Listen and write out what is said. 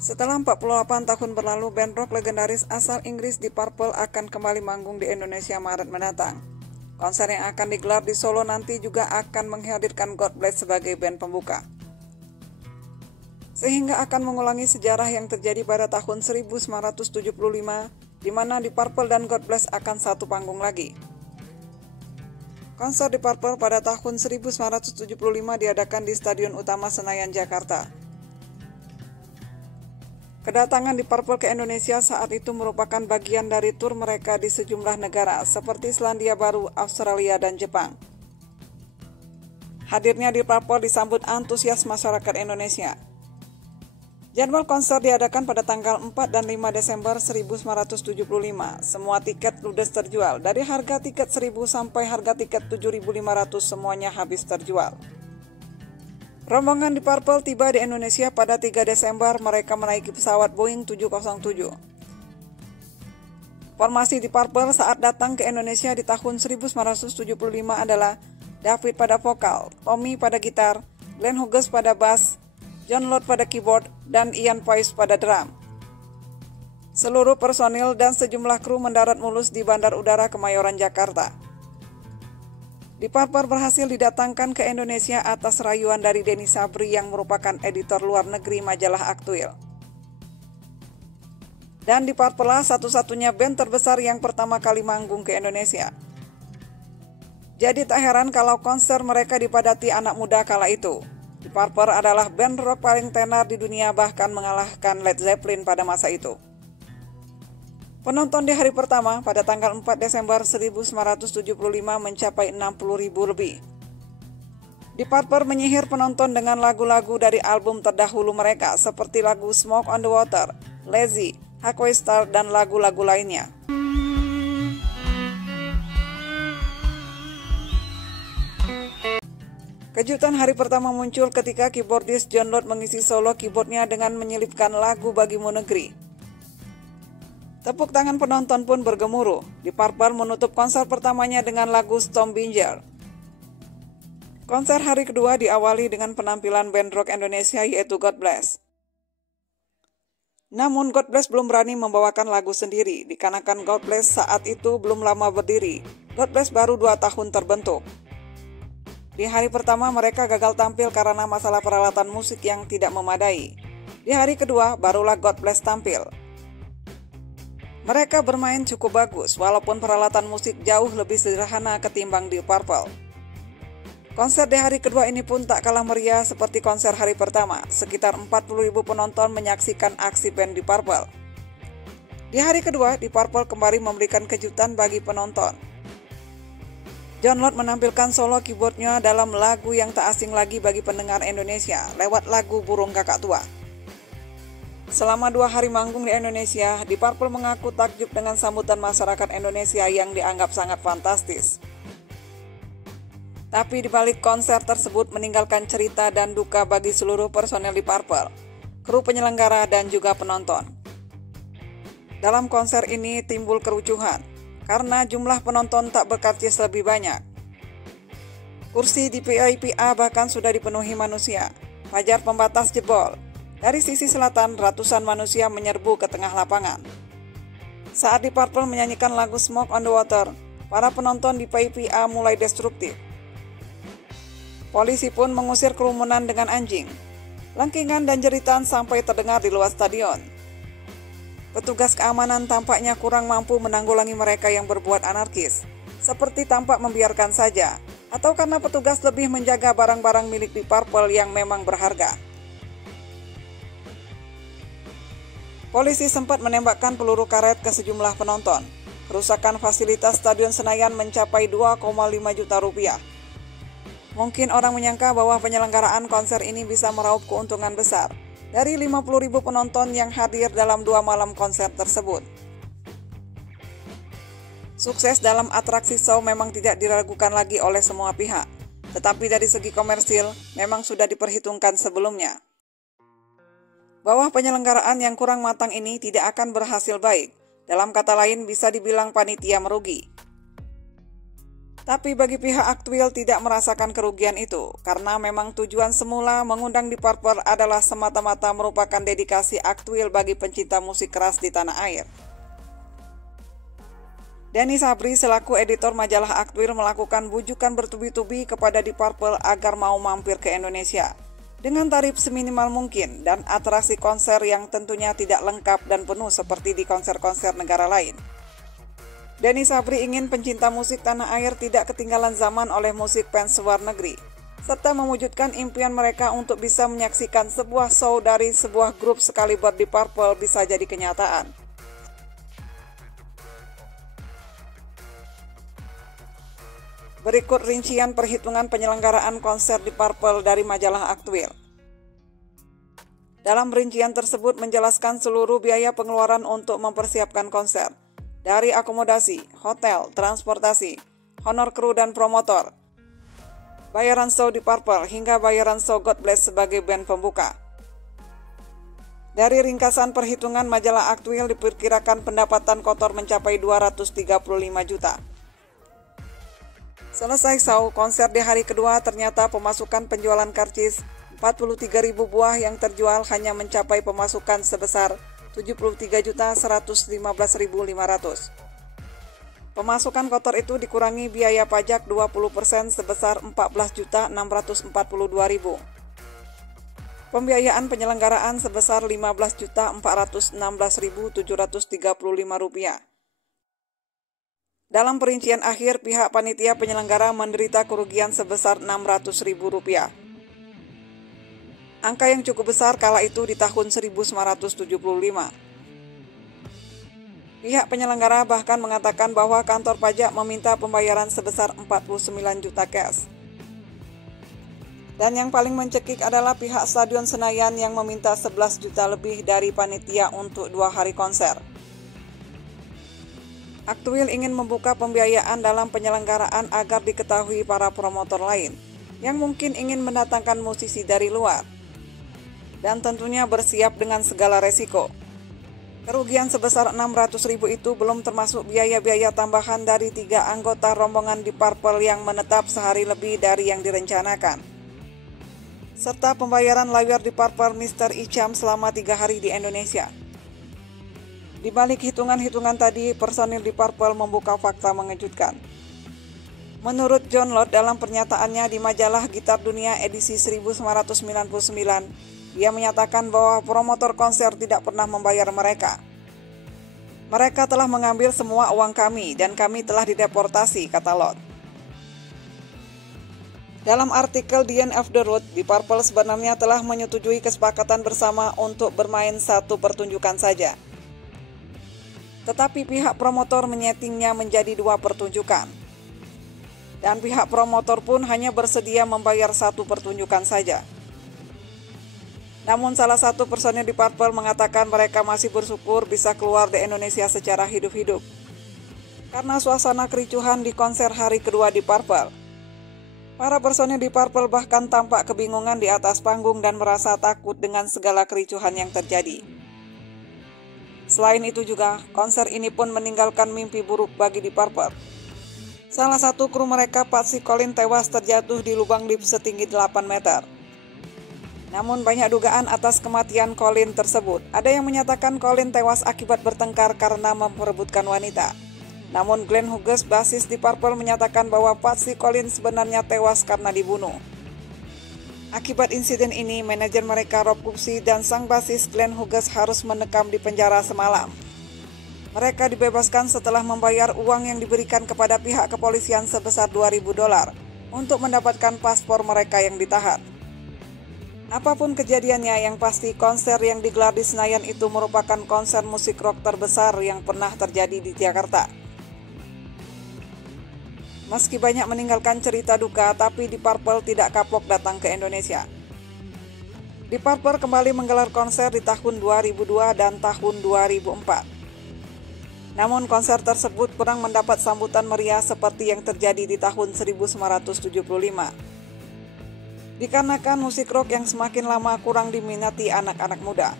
Setelah 48 tahun berlalu, band rock legendaris asal Inggris Deep Purple akan kembali manggung di Indonesia Maret mendatang. Konser yang akan digelar di Solo nanti juga akan menghadirkan God Bless sebagai band pembuka. Sehingga akan mengulangi sejarah yang terjadi pada tahun 1975, di mana Deep Purple dan God Bless akan satu panggung lagi. Konser Deep Purple pada tahun 1975 diadakan di Stadion Utama Senayan, Jakarta. Kedatangan Deep Purple ke Indonesia saat itu merupakan bagian dari tur mereka di sejumlah negara seperti Selandia Baru, Australia, dan Jepang. Hadirnya Deep Purple disambut antusias masyarakat Indonesia. Jadwal konser diadakan pada tanggal 4 dan 5 Desember 1975. Semua tiket ludes terjual. Dari harga tiket 1.000 sampai harga tiket 7.500 semuanya habis terjual. Rombongan Deep Purple tiba di Indonesia pada 3 Desember. Mereka menaiki pesawat Boeing 707. Formasi Deep Purple saat datang ke Indonesia di tahun 1975 adalah David pada vokal, Tommy pada gitar, Glenn Hughes pada bass, John Lott pada keyboard, dan Ian Paice pada drum. Seluruh personil dan sejumlah kru mendarat mulus di Bandar Udara Kemayoran, Jakarta. Deep Purple berhasil didatangkan ke Indonesia atas rayuan dari Denny Sabri yang merupakan editor luar negeri majalah Aktuil. Dan Deep Purple lah satu-satunya band terbesar yang pertama kali manggung ke Indonesia. Jadi tak heran kalau konser mereka dipadati anak muda kala itu. Deep Purple adalah band rock paling tenar di dunia, bahkan mengalahkan Led Zeppelin pada masa itu. Penonton di hari pertama pada tanggal 4 Desember 1975 mencapai 60.000 lebih. Deep Purple menyihir penonton dengan lagu-lagu dari album terdahulu mereka seperti lagu Smoke on the Water, Lazy, Highway Star, dan lagu-lagu lainnya. Kejutan hari pertama muncul ketika keyboardis John Lott mengisi solo keyboardnya dengan menyelipkan lagu Bagimu Negeri. Tepuk tangan penonton pun bergemuruh. Deep Purple menutup konser pertamanya dengan lagu Stormbringer. Konser hari kedua diawali dengan penampilan band rock Indonesia yaitu God Bless. Namun God Bless belum berani membawakan lagu sendiri, dikarenakan God Bless saat itu belum lama berdiri. God Bless baru 2 tahun terbentuk. Di hari pertama mereka gagal tampil karena masalah peralatan musik yang tidak memadai. Di hari kedua barulah God Bless tampil. Mereka bermain cukup bagus walaupun peralatan musik jauh lebih sederhana ketimbang Deep Purple. Konser di hari kedua ini pun tak kalah meriah seperti konser hari pertama. Sekitar 40.000 penonton menyaksikan aksi band Deep Purple. Di hari kedua, Deep Purple kembali memberikan kejutan bagi penonton. John Lott menampilkan solo keyboardnya dalam lagu yang tak asing lagi bagi pendengar Indonesia lewat lagu Burung Kakak Tua. Selama 2 hari manggung di Indonesia, Deep Purple mengaku takjub dengan sambutan masyarakat Indonesia yang dianggap sangat fantastis. Tapi di balik konser tersebut meninggalkan cerita dan duka bagi seluruh personel Deep Purple, kru penyelenggara, dan juga penonton. Dalam konser ini timbul kerucuhan karena jumlah penonton tak berkarcis lebih banyak. Kursi di VIP A bahkan sudah dipenuhi manusia. Pagar pembatas jebol. Dari sisi selatan, ratusan manusia menyerbu ke tengah lapangan. Saat Deep Purple menyanyikan lagu Smoke on the Water, para penonton di VIP A mulai destruktif. Polisi pun mengusir kerumunan dengan anjing. Lengkingan dan jeritan sampai terdengar di luar stadion. Petugas keamanan tampaknya kurang mampu menanggulangi mereka yang berbuat anarkis, seperti tampak membiarkan saja, atau karena petugas lebih menjaga barang-barang milik Deep Purple yang memang berharga. Polisi sempat menembakkan peluru karet ke sejumlah penonton. Kerusakan fasilitas Stadion Senayan mencapai 2,5 juta rupiah. Mungkin orang menyangka bahwa penyelenggaraan konser ini bisa meraup keuntungan besar dari 50.000 penonton yang hadir dalam 2 malam konser tersebut. Sukses dalam atraksi show memang tidak diragukan lagi oleh semua pihak, tetapi dari segi komersil memang sudah diperhitungkan sebelumnya. Bahwa penyelenggaraan yang kurang matang ini tidak akan berhasil baik, dalam kata lain bisa dibilang panitia merugi. Tapi bagi pihak Aktuil tidak merasakan kerugian itu, karena memang tujuan semula mengundang Deep Purple adalah semata-mata merupakan dedikasi Aktuil bagi pencinta musik keras di tanah air. Denny Sabri selaku editor majalah Aktuil melakukan bujukan bertubi-tubi kepada Deep Purple agar mau mampir ke Indonesia dengan tarif seminimal mungkin dan atraksi konser yang tentunya tidak lengkap dan penuh seperti di konser-konser negara lain. Denny Sabri ingin pencinta musik tanah air tidak ketinggalan zaman oleh musik fans luar negeri, serta mewujudkan impian mereka untuk bisa menyaksikan sebuah show dari sebuah grup sekaliber Deep Purple bisa jadi kenyataan. Berikut rincian perhitungan penyelenggaraan konser Deep Purple dari majalah Aktuil. Dalam rincian tersebut menjelaskan seluruh biaya pengeluaran untuk mempersiapkan konser, dari akomodasi, hotel, transportasi, honor kru dan promotor, bayaran show Deep Purple hingga bayaran show God Bless sebagai band pembuka. Dari ringkasan perhitungan majalah Aktuil diperkirakan pendapatan kotor mencapai 235 juta. Selesai show, konser di hari kedua ternyata pemasukan penjualan karcis 43.000 buah yang terjual hanya mencapai pemasukan sebesar 73.115.500. Pemasukan kotor itu dikurangi biaya pajak 20% sebesar 14.642.000. Pembiayaan penyelenggaraan sebesar 15.416.735 rupiah. Dalam perincian akhir, pihak panitia penyelenggara menderita kerugian sebesar 600.000 rupiah. Angka yang cukup besar kala itu di tahun 1975. Pihak penyelenggara bahkan mengatakan bahwa kantor pajak meminta pembayaran sebesar 49 juta cash. Dan yang paling mencekik adalah pihak Stadion Senayan yang meminta 11 juta lebih dari panitia untuk 2 hari konser. Aktuil ingin membuka pembiayaan dalam penyelenggaraan agar diketahui para promotor lain yang mungkin ingin mendatangkan musisi dari luar. Dan tentunya bersiap dengan segala resiko. Kerugian sebesar 600.000 itu belum termasuk biaya-biaya tambahan dari 3 anggota rombongan Deep Purple yang menetap sehari lebih dari yang direncanakan, serta pembayaran lawyer Deep Purple Mr. Icham selama 3 hari di Indonesia. Di balik hitungan-hitungan tadi, personil Deep Purple membuka fakta mengejutkan. Menurut John Lott dalam pernyataannya di majalah Gitar Dunia edisi 1999, dia menyatakan bahwa promotor konser tidak pernah membayar mereka. Mereka telah mengambil semua uang kami dan kami telah dideportasi, kata Lott. Dalam artikel The End of the Road, Deep Purple sebenarnya telah menyetujui kesepakatan bersama untuk bermain 1 pertunjukan saja. Tetapi pihak promotor menyetingnya menjadi 2 pertunjukan. Dan pihak promotor pun hanya bersedia membayar 1 pertunjukan saja. Namun salah satu personil Deep Purple mengatakan mereka masih bersyukur bisa keluar di Indonesia secara hidup-hidup karena suasana kericuhan di konser hari kedua Deep Purple. Para personil Deep Purple bahkan tampak kebingungan di atas panggung dan merasa takut dengan segala kericuhan yang terjadi. Selain itu juga, konser ini pun meninggalkan mimpi buruk bagi Deep Purple. Salah satu kru mereka, Patsy Collins, tewas terjatuh di lubang lift setinggi 8 meter. Namun banyak dugaan atas kematian Collins tersebut. Ada yang menyatakan Collins tewas akibat bertengkar karena memperebutkan wanita. Namun Glenn Hughes, basis Deep Purple, menyatakan bahwa Patsy Collins sebenarnya tewas karena dibunuh. Akibat insiden ini, manajer mereka Rob Cupsey dan sang basis Glenn Hughes harus menekam di penjara semalam. Mereka dibebaskan setelah membayar uang yang diberikan kepada pihak kepolisian sebesar $2.000 untuk mendapatkan paspor mereka yang ditahan. Apapun kejadiannya, yang pasti konser yang digelar di Senayan itu merupakan konser musik rock terbesar yang pernah terjadi di Jakarta. Meski banyak meninggalkan cerita duka, tapi Deep Purple tidak kapok datang ke Indonesia. Deep Purple kembali menggelar konser di tahun 2002 dan tahun 2004. Namun konser tersebut kurang mendapat sambutan meriah seperti yang terjadi di tahun 1975. Dikarenakan musik rock yang semakin lama kurang diminati anak-anak muda.